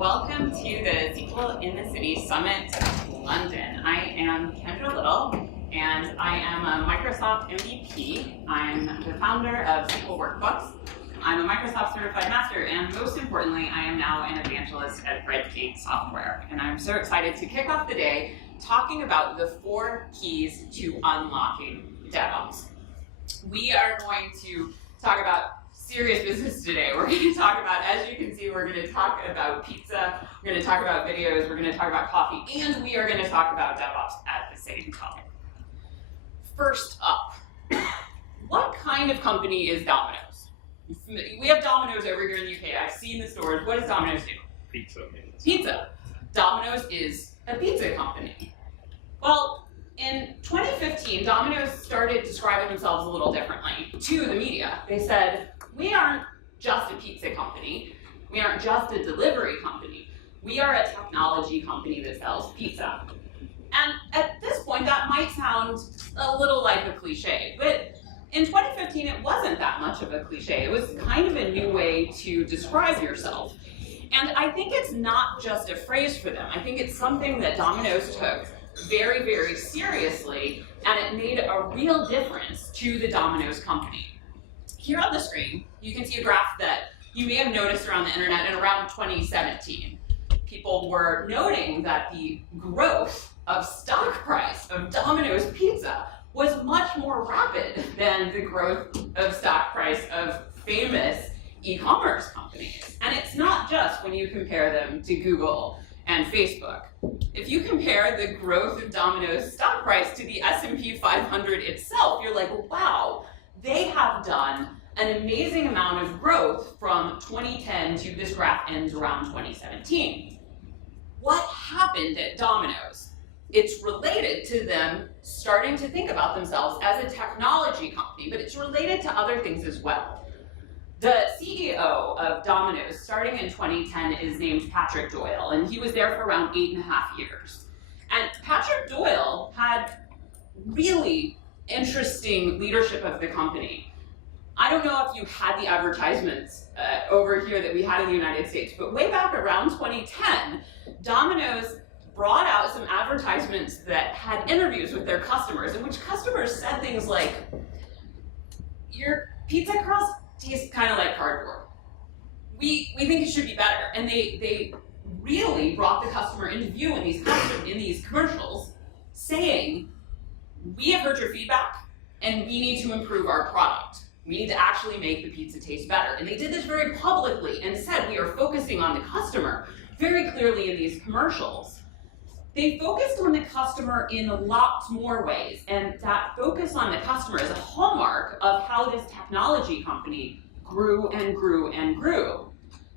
welcome to the Sequel in the City Summit London. I am Kendra Little, and I am a Microsoft MVP. I'm the founder of SQL Workbooks. I'm a Microsoft Certified Master, and most importantly, I am now an evangelist at Red King Software. And I'm so excited to kick off the day talking about the 4 keys to unlocking DevOps. We are going to talk about serious business today. We're going to talk about, as you can see, we're going to talk about pizza, we're going to talk about videos, we're going to talk about coffee, and we are going to talk about DevOps at the same time. First up, what kind of company is Domino's? We have Domino's over here in the UK. I've seen the stores. What does Domino's do? Pizza. Pizza. Domino's is a pizza company. Well, in 2015, Domino's started describing themselves a little differently to the media. They said, we aren't just a pizza company. We aren't just a delivery company. We are a technology company that sells pizza. And at this point, that might sound a little like a cliche, but in 2015, it wasn't that much of a cliche. It was kind of a new way to describe yourself. And I think it's not just a phrase for them. I think it's something that Domino's took very, very seriously, and it made a real difference to the Domino's company. Here on the screen, you can see a graph that you may have noticed around the internet in around 2017. People were noting that the growth of stock price of Domino's Pizza was much more rapid than the growth of stock price of famous e-commerce companies. And it's not just when you compare them to Google and Facebook. If you compare the growth of Domino's stock price to the S&P 500 itself, you're like, wow, they have done an amazing amount of growth from 2010 to this graph ends around 2017. What happened at Domino's? It's related to them starting to think about themselves as a technology company, but it's related to other things as well. The CEO of Domino's, starting in 2010, is named Patrick Doyle, and he was there for around 8.5 years. And Patrick Doyle had really interesting leadership of the company. I don't know if you had the advertisements over here that we had in the United States, but way back around 2010, Domino's brought out some advertisements that had interviews with their customers, in which customers said things like, your pizza crust tastes kind of like cardboard. We think it should be better. And they really brought the customer into view in these commercials, saying, we have heard your feedback, and we need to improve our product. We need to actually make the pizza taste better. And they did this very publicly and said, we are focusing on the customer very clearly in these commercials. They focused on the customer in lots more ways, and that focus on the customer is a hallmark of how this technology company grew and grew and grew.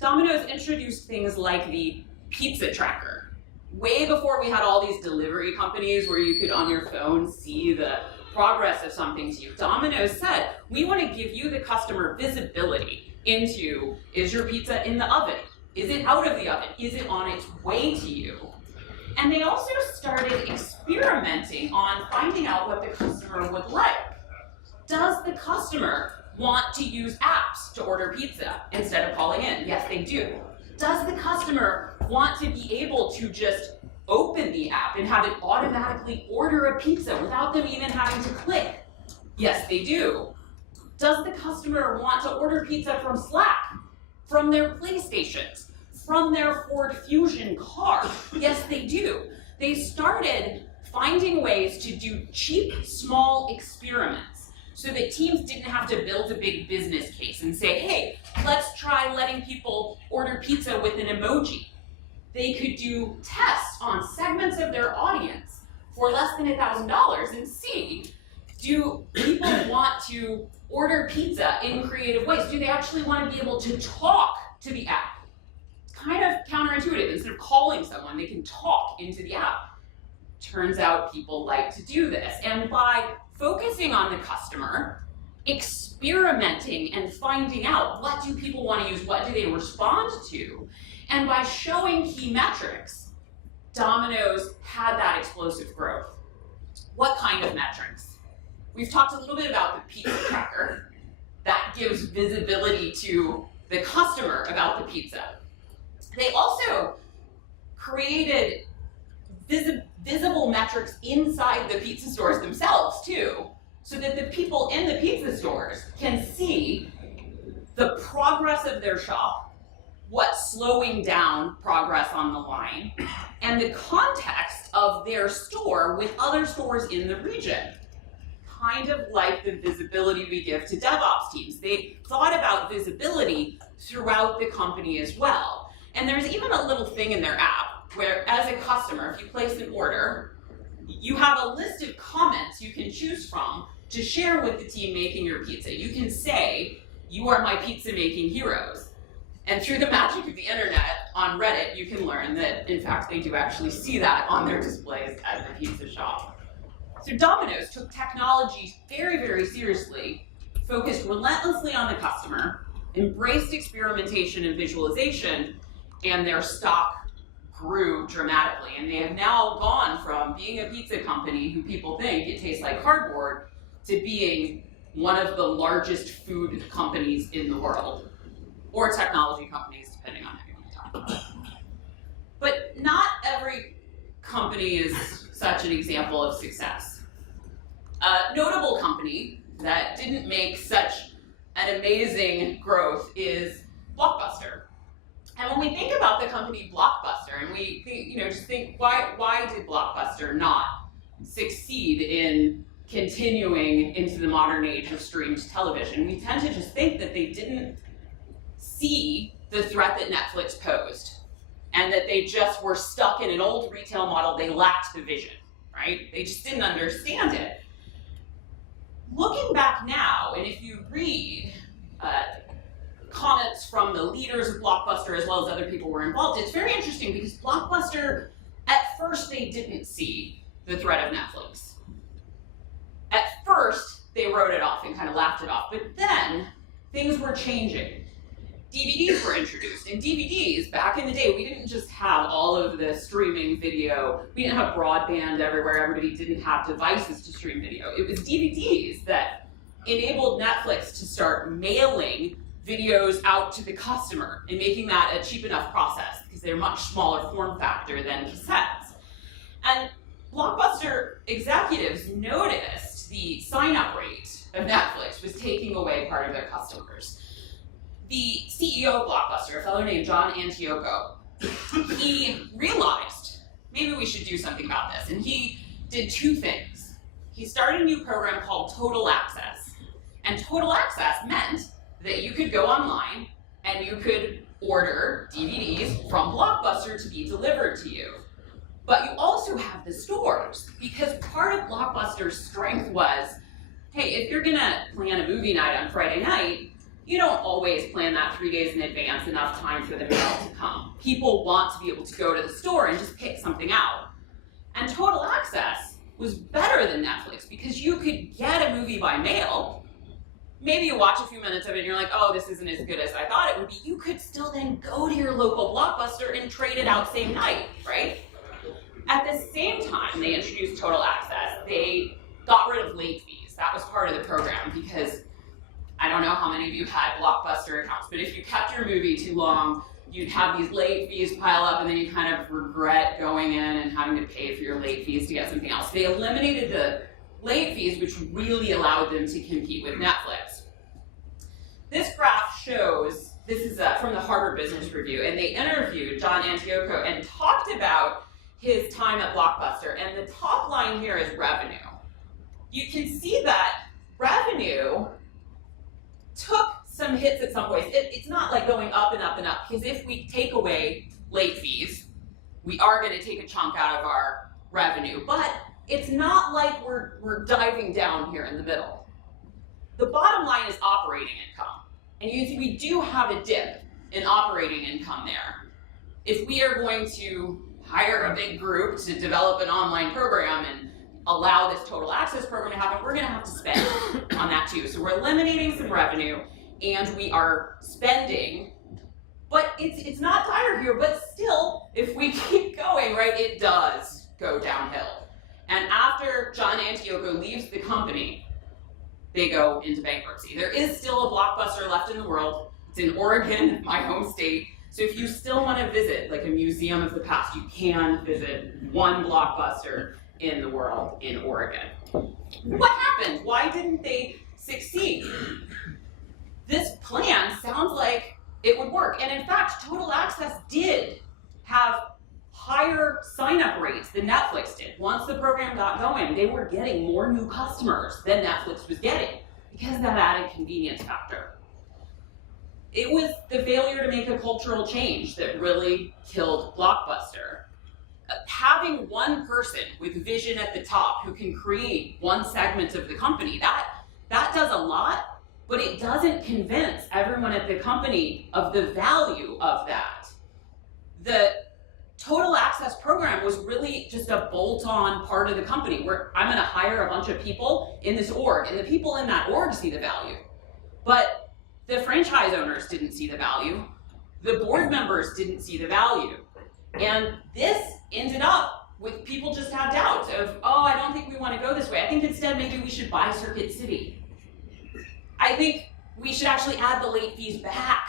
Domino's introduced things like the pizza tracker. Way before we had all these delivery companies where you could on your phone see the progress of something to you, Domino's said, we want to give you, the customer, visibility into, is your pizza in the oven? Is it out of the oven? Is it on its way to you? And they also started experimenting on finding out what the customer would like. Does the customer want to use apps to order pizza instead of calling in? Yes, they do. Does the customer want to be able to just open the app and have it automatically order a pizza without them even having to click? Yes, they do. Does the customer want to order pizza from Slack, from their PlayStations, from their Ford Fusion car? Yes, they do. They started finding ways to do cheap, small experiments so that teams didn't have to build a big business case and say, hey, let's try letting people order pizza with an emoji. They could do tests on segments of their audience for less than $1,000 and see, do people want to order pizza in creative ways? Do they actually want to be able to talk to the app? Kind of counterintuitive. Instead of calling someone, they can talk into the app. Turns out people like to do this. And by focusing on the customer, experimenting and finding out what do people want to use, what do they respond to, and by showing key metrics, Domino's had that explosive growth. What kind of metrics? We've talked a little bit about the pizza tracker. That gives visibility to the customer about the pizza. They also created visible metrics inside the pizza stores themselves too, so that the people in the pizza stores can see the progress of their shop, what's slowing down progress on the line, and the context of their store with other stores in the region. Kind of like the visibility we give to DevOps teams. They thought about visibility throughout the company as well. And there's even a little thing in their app where, as a customer, if you place an order, you have a list of comments you can choose from to share with the team making your pizza. You can say, "You are my pizza making heroes." And through the magic of the internet, on Reddit, you can learn that, in fact, they do actually see that on their displays at the pizza shop. So Domino's took technology very, very seriously, focused relentlessly on the customer, embraced experimentation and visualization, and their stock grew dramatically. And they have now gone from being a pizza company who people think it tastes like cardboard to being one of the largest food companies in the world, or technology companies, depending on how you want to talk about it. But not every company is such an example of success. A notable company that didn't make such an amazing growth is Blockbuster. And when we think about the company Blockbuster, and we think, just think, why did Blockbuster not succeed in continuing into the modern age of streamed television? We tend to just think that they didn't see the threat that Netflix posed, and that they just were stuck in an old retail model. They lacked the vision, right? They just didn't understand it. Looking back now, and if you read comments from the leaders of Blockbuster as well as other people who were involved, it's very interesting because Blockbuster, at first they didn't see the threat of Netflix. At first, they wrote it off and kind of laughed it off, but then things were changing. DVDs were introduced, and DVDs, back in the day, we didn't just have all of the streaming video. We didn't have broadband everywhere. Everybody didn't have devices to stream video. It was DVDs that enabled Netflix to start mailing videos out to the customer and making that a cheap enough process because they're much smaller form factor than cassettes. And Blockbuster executives noticed the sign-up rate of Netflix was taking away part of their customers. The CEO of Blockbuster, a fellow named John Antioco, he realized maybe we should do something about this, and he did two things. He started a new program called Total Access, and Total Access meant that you could go online and you could order DVDs from Blockbuster to be delivered to you. But you also have the stores, because part of Blockbuster's strength was, hey, if you're gonna plan a movie night on Friday night, you don't always plan that 3 days in advance, enough time for the mail to come. People want to be able to go to the store and just pick something out. And Total Access was better than Netflix because you could get a movie by mail. Maybe you watch a few minutes of it and you're like, oh, this isn't as good as I thought it would be. You could still then go to your local Blockbuster and trade it out same night, right? At the same time they introduced Total Access, they got rid of late fees. That was part of the program because I don't know how many of you had Blockbuster accounts, but if you kept your movie too long, you'd have these late fees pile up and then you kind of regret going in and having to pay for your late fees to get something else. They eliminated the late fees, which really allowed them to compete with Netflix. This graph shows, this is from the Harvard Business Review, and they interviewed John Antioco and talked about his time at Blockbuster, and the top line here is revenue. You can see that revenue took some hits at some points. It's not like going up and up and up, because if we take away late fees, we are going to take a chunk out of our revenue, but it's not like we're diving down here in the middle. The bottom line is operating income, and you see we do have a dip in operating income there. If we are going to hire a big group to develop an online program and allow this Total Access program to happen, we're going to have to spend on that too. So we're eliminating some revenue and we are spending, but it's not dire here, but still, if we keep going, right, it does go downhill. And after John Antioco leaves the company, they go into bankruptcy. There is still a Blockbuster left in the world. It's in Oregon, my home state. So So if you still want to visit like a museum of the past, you can visit one Blockbuster in the world in Oregon. What happened? Why didn't they succeed? This plan sounds like it would work. And in fact, Total Access did have higher sign-up rates than Netflix did. Once the program got going, they were getting more new customers than Netflix was getting because of that added convenience factor. It was the failure to make a cultural change that really killed Blockbuster. Having one person with vision at the top who can create one segment of the company, that does a lot, but it doesn't convince everyone at the company of the value of that. The Total Access program was really just a bolt-on part of the company where I'm gonna hire a bunch of people in this org, and the people in that org see the value. But the franchise owners didn't see the value. The board members didn't see the value. And this ended up with people just had doubts of, oh, I don't think we want to go this way. I think instead maybe we should buy Circuit City. I think we should actually add the late fees back.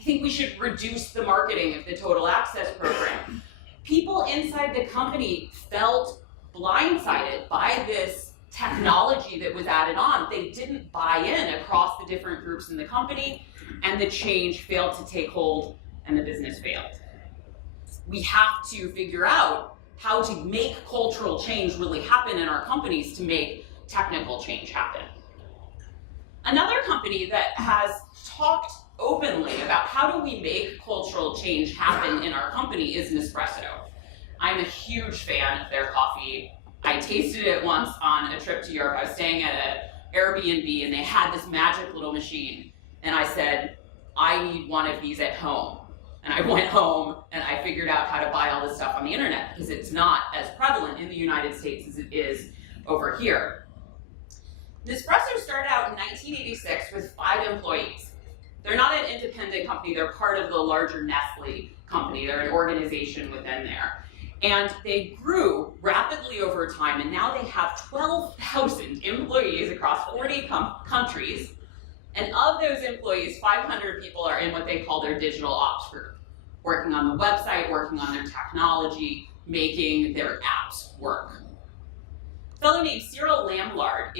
I think we should reduce the marketing of the Total Access program. People inside the company felt blindsided by this technology that was added on. They didn't buy in across the different groups in the company, and the change failed to take hold, and the business failed. We have to figure out how to make cultural change really happen in our companies to make technical change happen. Another company that has talked openly about how do we make cultural change happen in our company is Nespresso. I'm a huge fan of their coffee. I tasted it once on a trip to Europe. I was staying at an Airbnb and they had this magic little machine. And I said, I need one of these at home. And I went home and I figured out how to buy all this stuff on the internet because it's not as prevalent in the United States as it is over here. Nespresso started out in 1986 with 5 employees. They're not an independent company, they're part of the larger Nestle company. They're an organization within there. And they grew rapidly over time, and now they have 12,000 employees across 40 countries. And of those employees, 500 people are in what they call their digital ops group, working on the website, working on their technology, making their apps work. A fellow named Cyril Lamblard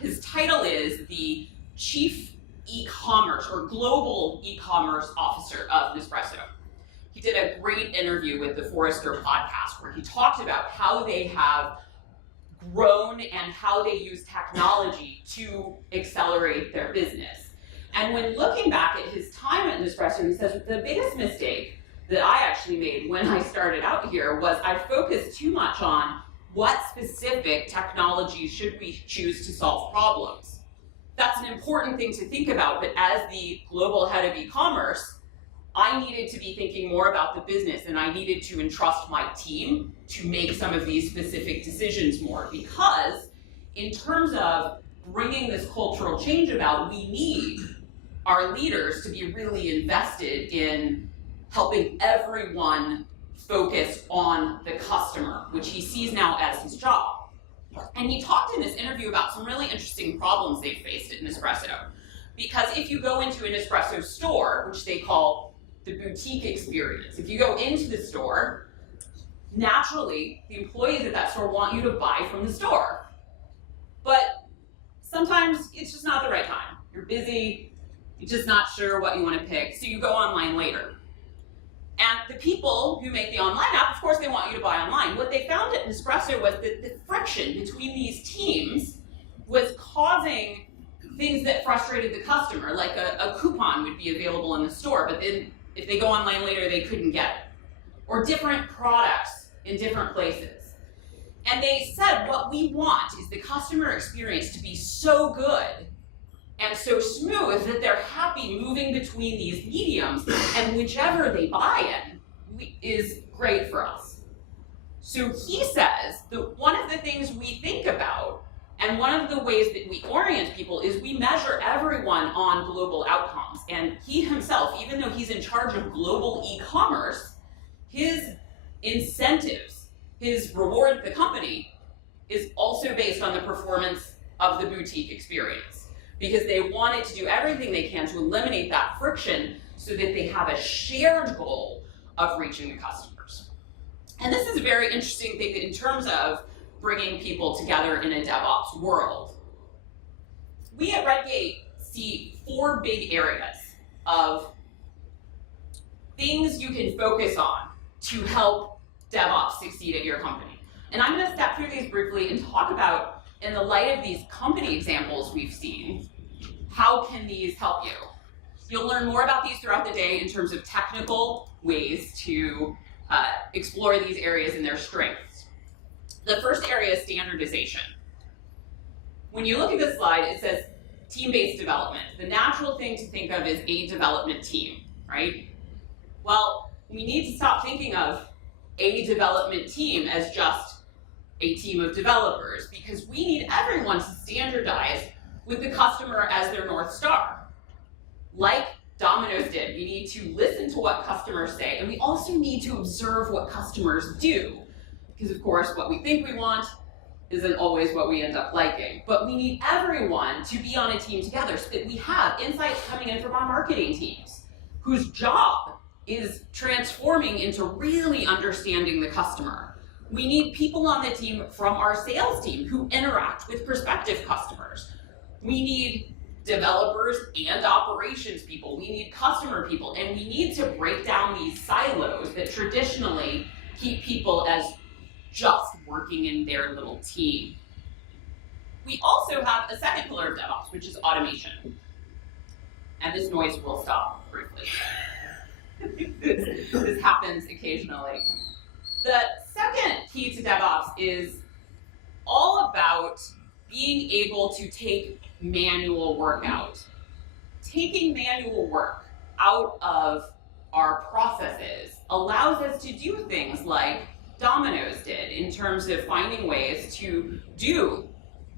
his title is the Chief E-commerce or Global E-commerce Officer of Nespresso. He did a great interview with the Forrester podcast where he talked about how they have grown and how they use technology to accelerate their business. And when looking back at his time at Nespresso, he says, the biggest mistake that I actually made when I started out here was I focused too much on what specific technologies should we choose to solve problems. That's an important thing to think about, but as the global head of e-commerce, I needed to be thinking more about the business, and I needed to entrust my team to make some of these specific decisions more, because in terms of bringing this cultural change about, we need our leaders to be really invested in helping everyone focus on the customer, which he sees now as his job. And he talked in this interview about some really interesting problems they faced at Nespresso. Because if you go into a Nespresso store, which they call the boutique experience, if you go into the store, naturally, the employees at that store want you to buy from the store. But sometimes it's just not the right time. You're busy, you're just not sure what you want to pick, so you go online later. And the people who make the online app, of course, they want you to buy online. What they found at Nespresso was that the friction between these teams was causing things that frustrated the customer, like a coupon would be available in the store, but then if they go online later, they couldn't get it. Or different products in different places. And they said, what we want is the customer experience to be so good and so smooth that they're happy moving between these mediums, and whichever they buy in is great for us. So he says that one of the things we think about, and one of the ways that we orient people, is we measure everyone on global outcomes. And he himself, even though he's in charge of global e-commerce, his incentives, his reward at the company, is also based on the performance of the boutique experience. Because they wanted to do everything they can to eliminate that friction so that they have a shared goal of reaching the customers. And this is a very interesting thing in terms of bringing people together in a DevOps world. We at Redgate see 4 big areas of things you can focus on to help DevOps succeed at your company. And I'm going to step through these briefly and talk about, in the light of these company examples we've seen, how can these help you? You'll learn more about these throughout the day in terms of technical ways to explore these areas and their strengths. The first area is standardization. When you look at this slide, it says team-based development. The natural thing to think of is a development team, right? Well, we need to stop thinking of a development team as just a team of developers, because we need everyone to standardize with the customer as their North Star. Like Domino's did, we need to listen to what customers say, and we also need to observe what customers do. Because of course, what we think we want isn't always what we end up liking. But we need everyone to be on a team together so that we have insights coming in from our marketing teams, whose job is transforming into really understanding the customer. We need people on the team from our sales team who interact with prospective customers. We need developers and operations people. We need customer people, and we need to break down these silos that traditionally keep people as just working in their little team. We also have a second pillar of DevOps, which is automation. And this noise will stop briefly. This happens occasionally. The second key to DevOps is all about being able to take manual work out. Taking manual work out of our processes allows us to do things like Domino's did in terms of finding ways to do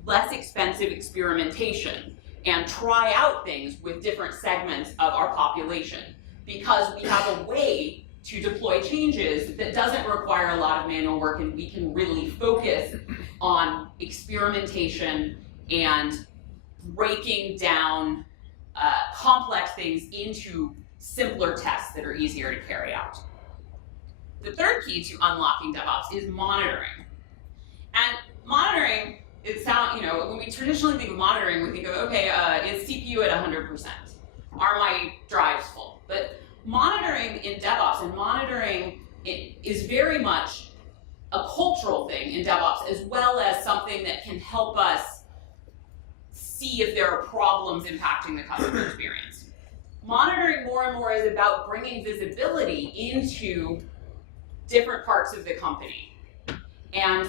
less expensive experimentation and try out things with different segments of our population, because we have a way to deploy changes that doesn't require a lot of manual work, and we can really focus on experimentation and breaking down complex things into simpler tests that are easier to carry out. The third key to unlocking DevOps is monitoring. And monitoring, when we traditionally think of monitoring, we think of, okay, is CPU at 100%? Are my drives full? But monitoring in DevOps, and monitoring is very much a cultural thing in DevOps, as well as something that can help us see if there are problems impacting the customer experience. Monitoring more and more is about bringing visibility into different parts of the company. And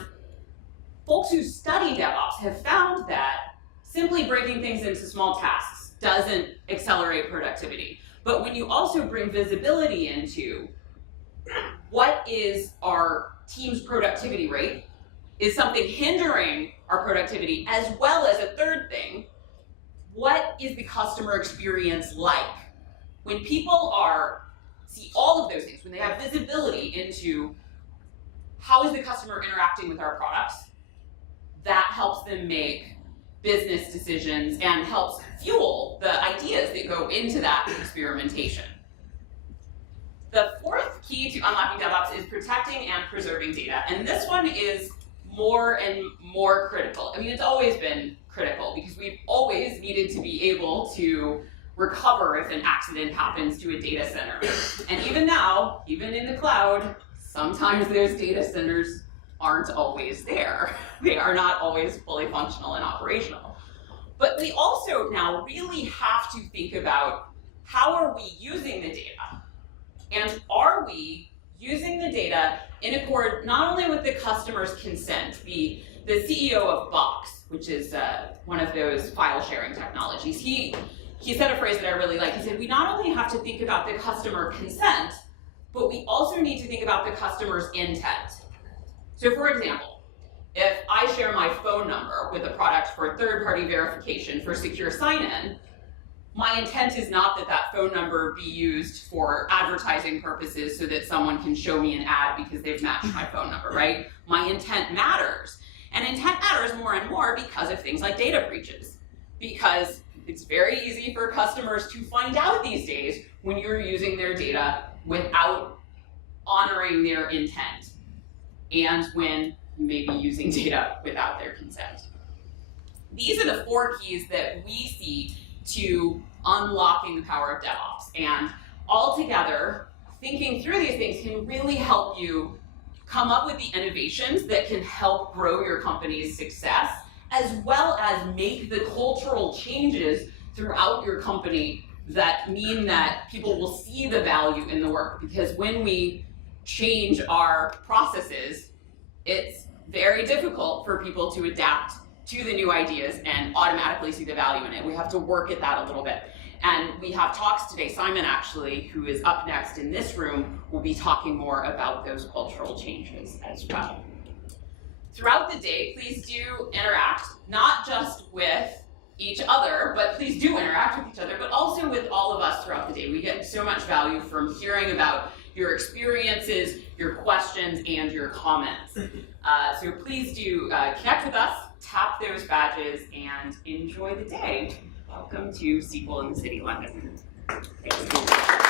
folks who study DevOps have found that simply breaking things into small tasks doesn't accelerate productivity. But when you also bring visibility into what is our team's productivity rate, is something hindering our productivity, as well as a third thing, what is the customer experience like? When people see all of those things, when they have visibility into how is the customer interacting with our products, that helps them make business decisions and helps fuel the ideas that go into that experimentation. The fourth key to unlocking DevOps is protecting and preserving data. And this one is more and more critical. I mean, it's always been critical because we've always needed to be able to recover if an accident happens to a data center. And even now, even in the cloud, sometimes those data centers aren't always there. They are not always fully functional and operational. But we also now really have to think about, how are we using the data? And are we using the data in accord not only with the customer's consent? The CEO of Box, which is one of those file sharing technologies, he said a phrase that I really like. He said, we not only have to think about the customer consent, but we also need to think about the customer's intent. So for example, if I share my phone number with a product for third-party verification for secure sign-in, my intent is not that that phone number be used for advertising purposes so that someone can show me an ad because they've matched my phone number, right? My intent matters. And intent matters more and more because of things like data breaches. Because it's very easy for customers to find out these days when you're using their data without honoring their intent, and when you may be using data without their consent. These are the 4 keys that we see to unlocking the power of DevOps. And altogether, thinking through these things can really help you come up with the innovations that can help grow your company's success, as well as make the cultural changes throughout your company that mean that people will see the value in the work. Because when we change our processes, it's very difficult for people to adapt to the new ideas and automatically see the value in it. We have to work at that a little bit. And we have talks today. Simon, actually, who is up next in this room, will be talking more about those cultural changes as well. Throughout the day, please do interact, not just with each other, but please do interact with each other, but also with all of us throughout the day. We get so much value from hearing about your experiences, your questions, and your comments. So please do connect with us, tap those badges, and enjoy the day. Welcome to SQL in the City, London. Thanks.